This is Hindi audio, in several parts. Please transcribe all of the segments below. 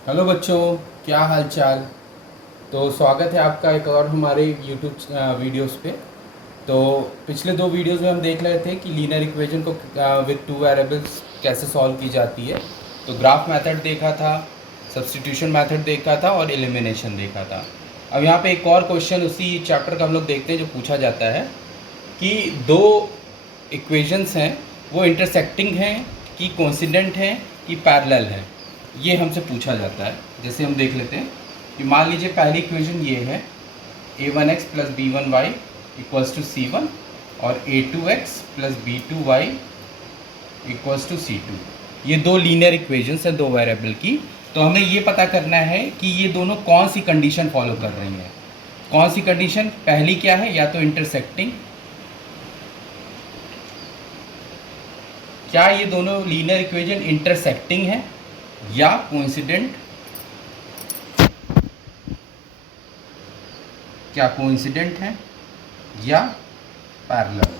हेलो बच्चों, क्या हाल चाल। तो स्वागत है आपका एक और हमारे यूट्यूब वीडियोस पे। तो पिछले दो वीडियोस में हम देख रहे थे कि लीनियर इक्वेशन को विद टू वेरिएबल्स कैसे सॉल्व की जाती है। तो ग्राफ मेथड देखा था, सब्स्टिट्यूशन मेथड देखा था और एलिमिनेशन देखा था। अब यहाँ पे एक और क्वेश्चन उसी चैप्टर का हम लोग देखते हैं जो पूछा जाता है कि दो इक्वेशंस हैं वो इंटरसेक्टिंग हैं कि कोइंसिडेंट हैं कि पैरेलल हैं, ये हमसे पूछा जाता है। जैसे हम देख लेते हैं कि मान लीजिए पहली इक्वेशन ये है a1x plus b one y equals to c one और a2x plus b two y equals to c two. ये दो लीनियर इक्वेशंस हैं दो वेरिएबल की। तो हमें ये पता करना है कि ये दोनों कौन सी कंडीशन फॉलो कर रही हैं। कौन सी कंडीशन? पहली क्या है, या तो इंटरसेक्टिंग, क्या ये दोनों लीनियर इक्वेशन इंटरसेक्टिंग है या कोइंसिडेंट, क्या कोइंसिडेंट है या पैरेलल।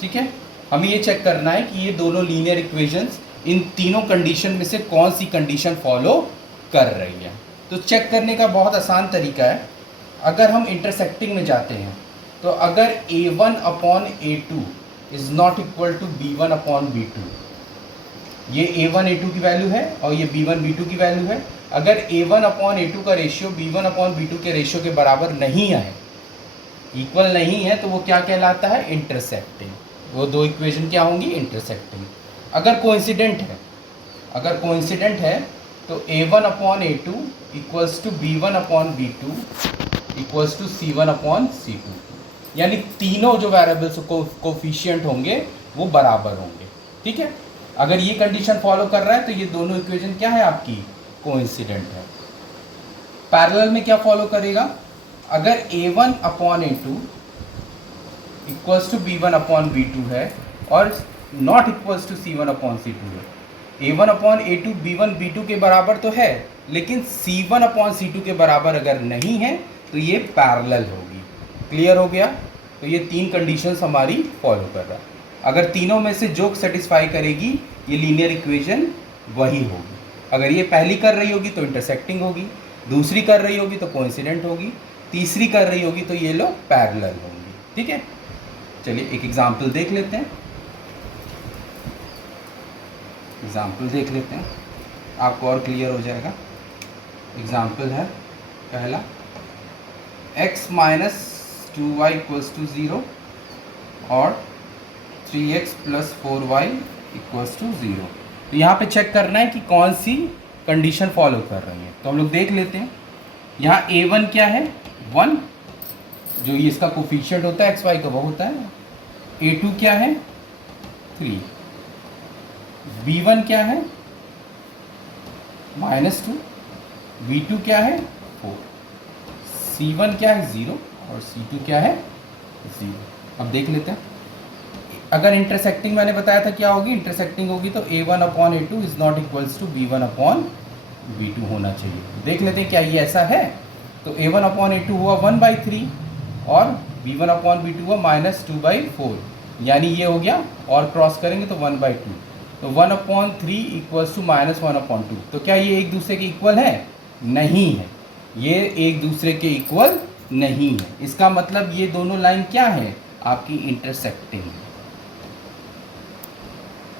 ठीक है, हमें ये चेक करना है कि ये दोनों लीनियर इक्वेशंस इन तीनों कंडीशन में से कौन सी कंडीशन फॉलो कर रही है। तो चेक करने का बहुत आसान तरीका है। अगर हम इंटरसेक्टिंग में जाते हैं तो अगर a1 upon a2 is not equal to b1 upon b2, ये a1 a2 की वैल्यू है और ये b1 b2 की वैल्यू है। अगर a1 अपॉन a2 का रेशियो b1 अपॉन b2 के रेशियो के बराबर नहीं है, इक्वल नहीं है, तो वो क्या कहलाता है? इंटरसेक्टिंग। वो दो इक्वेशन क्या होंगी? इंटरसेक्टिंग। अगर कोइंसिडेंट है, अगर कोइंसिडेंट है तो a1 upon a2 equals to b1 upon b2 equals to c1 upon c2, यानी तीनों जो वेरिएबल्स कोफिशिएंट होंगे वो बराबर होंगे। ठीक है, अगर ये कंडीशन फॉलो कर रहा है तो ये दोनों इक्वेशन क्या है आपकी? कोइंसिडेंट है। पैरेलल में क्या फॉलो करेगा? अगर a1 upon a2 equals to b1 upon b2 है और not equals to c1 upon c2 है, a1 upon a2 b1 b2 के बराबर तो है, लेकिन c1 अपॉन c2 के बराबर अगर नहीं है तो ये पैरेलल होगी। क्लियर हो गया? तो ये तीन कंडीशंस हमारी फॉलो कर रहा है। अगर तीनों में से जो सेटिस्फाई करेगी ये लीनियर इक्वेशन वही होगी। अगर ये पहली कर रही होगी तो इंटरसेक्टिंग होगी, दूसरी कर रही होगी तो कोइंसिडेंट होगी, तीसरी कर रही होगी तो ये लोग पैरेलल होंगी। ठीक है, चलिए एक एग्जाम्पल देख लेते हैं। एग्जाम्पल देख लेते हैं, आपको और क्लियर हो जाएगा। एग्जाम्पल है पहला, x minus two y equals to zero और 3x plus 4y equals to zero. तो यहाँ पे चेक करना है कि कौन सी कंडीशन फॉलो कर रही है। तो हम लोग देख लेते हैं। यहाँ a1 क्या है? 1, जो ये इसका कोफिशिएंट होता है एक्स वाई का वो होता है। a2 क्या है? 3। b1 क्या है? -2। b2 क्या है? 4। c1 क्या है? 0 और c2 क्या है? 0। अब देख लेते हैं। अगर इंटरसेक्टिंग मैंने बताया था क्या होगी? इंटरसेक्टिंग होगी तो a1 upon a2 is not equals to b1 upon b2 होना चाहिए। देख लेते हैं क्या ये ऐसा है। तो a1 अपॉन a2 हुआ 1/3 और b1 अपॉन b2 हुआ -2/4, यानी ये हो गया, और क्रॉस करेंगे तो 1/2। तो 1/3 इक्वल्स टू -1/2। तो क्या ये एक दूसरे के इक्वल है? नहीं है, ये एक दूसरे के इक्वल नहीं है। इसका मतलब ये दोनों लाइन क्या है? आपकी इंटरसेक्टिंग है।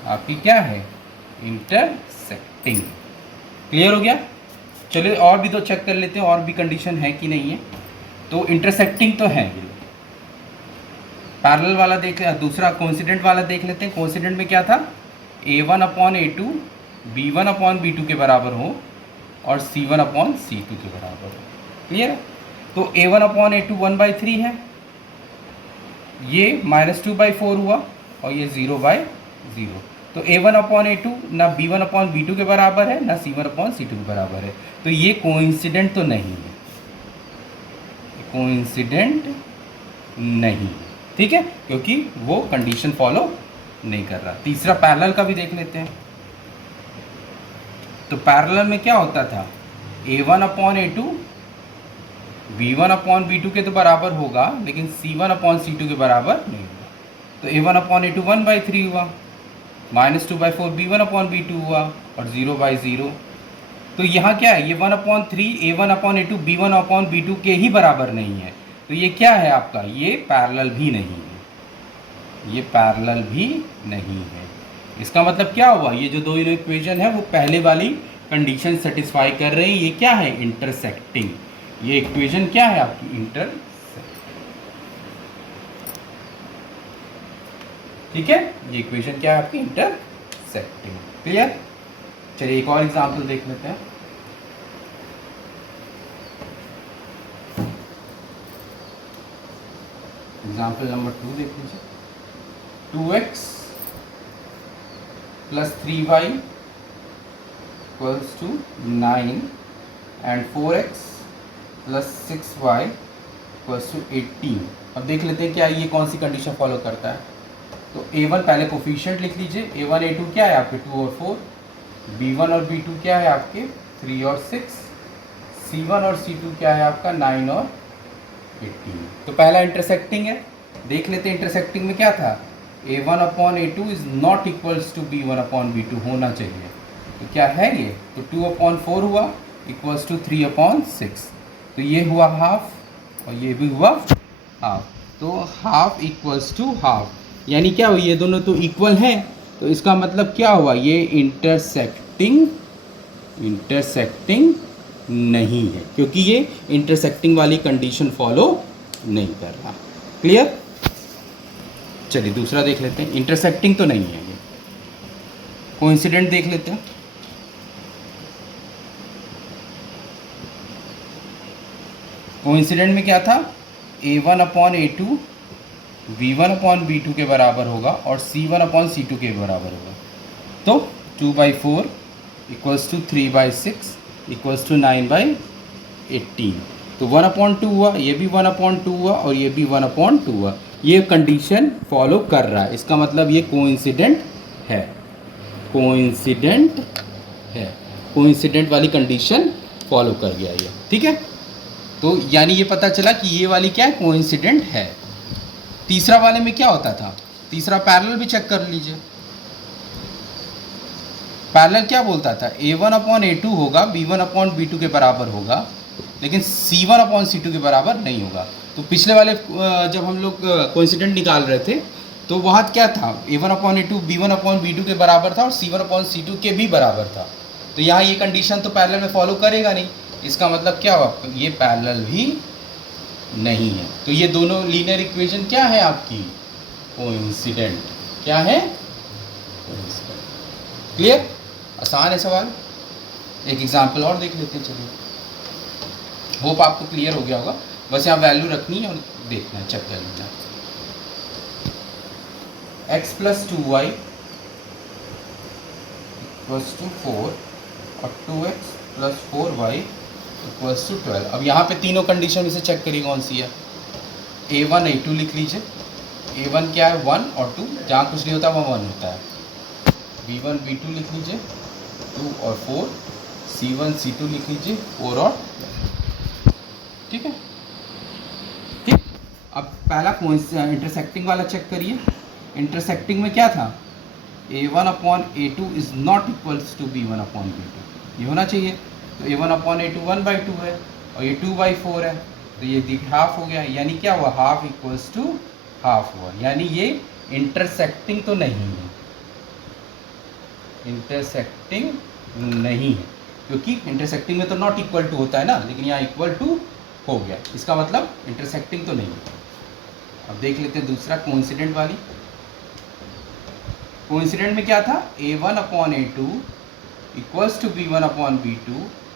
आपकी क्या है? इंटरसेक्टिंग। क्लियर हो गया? चलिए और भी तो चेक कर लेते हैं और भी कंडीशन है कि नहीं है। तो इंटरसेक्टिंग तो है। पैरेलल वाला देख, दूसरा कोइंसिडेंट वाला देख लेते हैं। कोइंसिडेंट में क्या था? a1 upon a2 b1 upon b2 के बराबर हो और c1 अपॉन c2 के बराबर हो। क्लियर है? तो a1 अपॉन a2 1/3 है, ये -2/4 हुआ और ये 0/0। तो a1 अपॉन a2 ना b1 अपॉन b2 के बराबर है ना c1 अपॉन c2 के बराबर है। तो ये कोइंसिडेंट तो नहीं है, कोइंसिडेंट नहीं, ठीक है, क्योंकि वो कंडीशन फॉलो नहीं कर रहा। तीसरा पैरेलल का भी देख लेते हैं। तो पैरेलल में क्या होता था? a1 upon a2 b1 upon b2 के तो बराबर होगा, लेकिन c1 अपॉन c2 के बराबर नहीं होगा। तो a1 अपॉन a2 1/3 हुआ -2/4 B1/B2 हुआ और 0/0। तो यहाँ क्या है, ये 1/3 A1/A2 B1/B2 के ही बराबर नहीं है। तो ये क्या है आपका, ये पैरेलल भी नहीं है, ये पैरेलल भी नहीं है। इसका मतलब क्या हुआ, ये जो दो इक्वेशन है वो पहले वाली कंडीशन सेटिस्फाई कर रहे हैं। ये क्या है, इंटरसेक्टिंग। ये इक्वेशन क्या है आपकी, इंटरसेक्टिंग। ठीक है, ये इक्वेशन क्या है आपकी, इंटरसेक्टिंग। क्लियर। चलिए एक और एग्जांपल देख लेते हैं। एग्जाम्पल नंबर 2 देख लीजिए। 2x + 3y = 9 and 4x + 6y = 18। अब देख लेते हैं क्या ये कौन सी कंडीशन फॉलो करता है। तो A1 पहले कोफिशिएंट लिख लीजिए। A1 A2 क्या है आपके 2 और 4, B1 और B2 क्या है आपके 3 और 6, C1 और C2 क्या है आपका 9 और 18। तो पहला इंटरसेक्टिंग है। देख लेते हैं इंटरसेक्टिंग में क्या था, A1/A2 is not equals to B1/B2 होना चाहिए। तो क्या है ये, तो 2/4 हुआ इक्वल्स टू 3/6। तो ये हुआ हाफ और ये भी हुआ हाफ। तो हाफ इक्वल्स टू हाफ, यानी क्या हुआ, ये दोनों तो इक्वल हैं। तो इसका मतलब क्या हुआ, ये इंटरसेक्टिंग नहीं है, क्योंकि ये इंटरसेक्टिंग वाली कंडीशन फॉलो नहीं कर रहा। क्लियर। चलिए दूसरा देख लेते हैं। इंटरसेक्टिंग तो नहीं है ये, कोइंसिडेंट देख लेते हैं। कोइंसिडेंट में क्या था, A1/A2 B1/B2 के बराबर होगा और C1/C2 के बराबर होगा। तो 2/4 = 3/6 = 9/18। तो 1/2 हुआ, ये भी 1/2 हुआ और ये भी 1/2 हुआ। ये कंडीशन फॉलो कर रहा है, इसका मतलब ये कोइंसिडेंट है, कोइंसिडेंट वाली कंडीशन फॉलो कर गया ये। ठीक है, तो यानी ये पता चला कि ये वाली क्या है, कोइंसिडेंट है। तीसरा वाले में क्या होता था, तीसरा पैरेलल भी चेक कर लीजिए। पैरेलल क्या बोलता था, A1/A2 होगा B1/B2 के बराबर होगा, लेकिन C1/C2 के बराबर नहीं होगा। तो पिछले वाले जब हम लोग कोइंसिडेंट निकाल रहे थे तो वहाँ क्या था, A1/A2 B1/B2 के बराबर था और C1/C2 के भी बराबर था। तो यहाँ ये कंडीशन तो पैरेलल में फॉलो करेगा नहीं। इसका मतलब क्या हुआ, ये पैरेलल भी नहीं है। तो ये दोनों लीनियर इक्वेशन क्या है आपकी, कोइंसिडेंट। क्या है, कोइंसिडेंट। क्लियर, आसान है सवाल। एक एग्जांपल और देख लेते हैं। चलिए, होप आपको क्लियर हो गया होगा। बस यहाँ वैल्यू रखनी है और देखना है, चेक कर लेना। x + 2y = 4 और 2x + 4y = 12। अब यहाँ पे तीनों कंडीशन में से चेक करिए कौन सी है। A1 A2 लिख लीजिए। A1 क्या है 1 और 2, जहाँ कुछ नहीं होता वहाँ 1 होता है। B1 B2 लिख लीजिए 2 और 4, C1 C2 लिख लीजिए 4 और 12। ठीक है, ठीक। अब पहला इंटरसेक्टिंग वाला चेक करिए। इंटरसेक्टिंग में क्या था, A1/A2 is not equals to B1/B2, ये होना चाहिए। तो A1/A2 1/2 है और ये 2/4 है, तो ये हाफ हो गया। यानी क्या हुआ, हाफ इक्वल्स टू हाफ हुआ। यानी ये इंटरसेक्टिंग तो नहीं है, इंटरसेक्टिंग नहीं है, क्योंकि इंटरसेक्टिंग में तो नॉट इक्वल टू होता है ना, लेकिन यहाँ इक्वल टू हो गया। इसका मतलब इंटरसेक्टिंग तो नहीं है। अब देख लेते हैं दूसरा, कोइंसिडेंट वाली। कोइंसिडेंट में क्या था, A1/A2 = B1/B2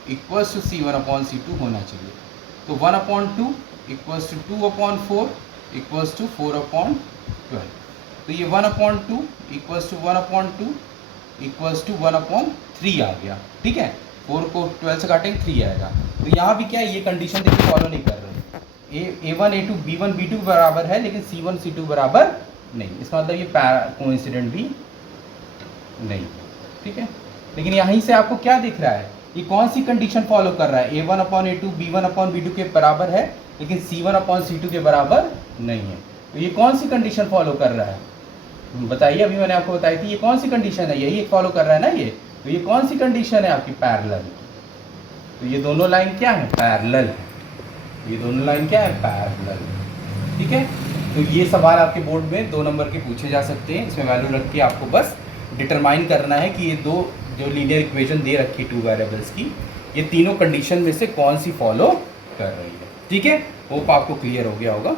= C1/C2 होना चाहिए। तो 1/2 = 2/4 = 4/12। तो ये 1/2 = 1/2 = 1/3 आ गया। ठीक है, 4 को 12 से काटेंगे 3 आएगा। तो यहाँ भी क्या है, ये कंडीशन देखिए फॉलो नहीं कर रहे। A1 A2 B1 B2 बराबर है, लेकिन C1 C2 बराबर नहीं। इसका मतलब ये कोइंसिडेंट भी नहीं। ठीक है, लेकिन यहीं से आपको क्या दिख रहा है, ये कौन सी कंडीशन फॉलो कर रहा है, A1/A2 B1/B2 के बराबर है, लेकिन C1/C2 के बराबर नहीं है। तो ये कौन सी कंडीशन फॉलो कर रहा है, बताइए, अभी मैंने आपको बताई थी ये कौन सी कंडीशन है, यही एक फॉलो कर रहा है ना ये, तो ये कौन सी कंडीशन है आपकी, पैरेलल। तो ये दोनों लाइन क्या है, पैरेलल है, ये दोनों लाइन क्या है, पैरेलल। ठीक है, तो ये सवाल आपके बोर्ड में 2 नंबर के पूछे जा सकते हैं। इसमें वैल्यू रख के आपको बस डिटरमाइन करना है कि ये दो जो लीनियर इक्वेशन दे रखी है 2 वेरिएबल्स की, ये तीनों कंडीशन में से कौन सी फॉलो कर रही है। ठीक है, होप आपको क्लियर हो गया होगा।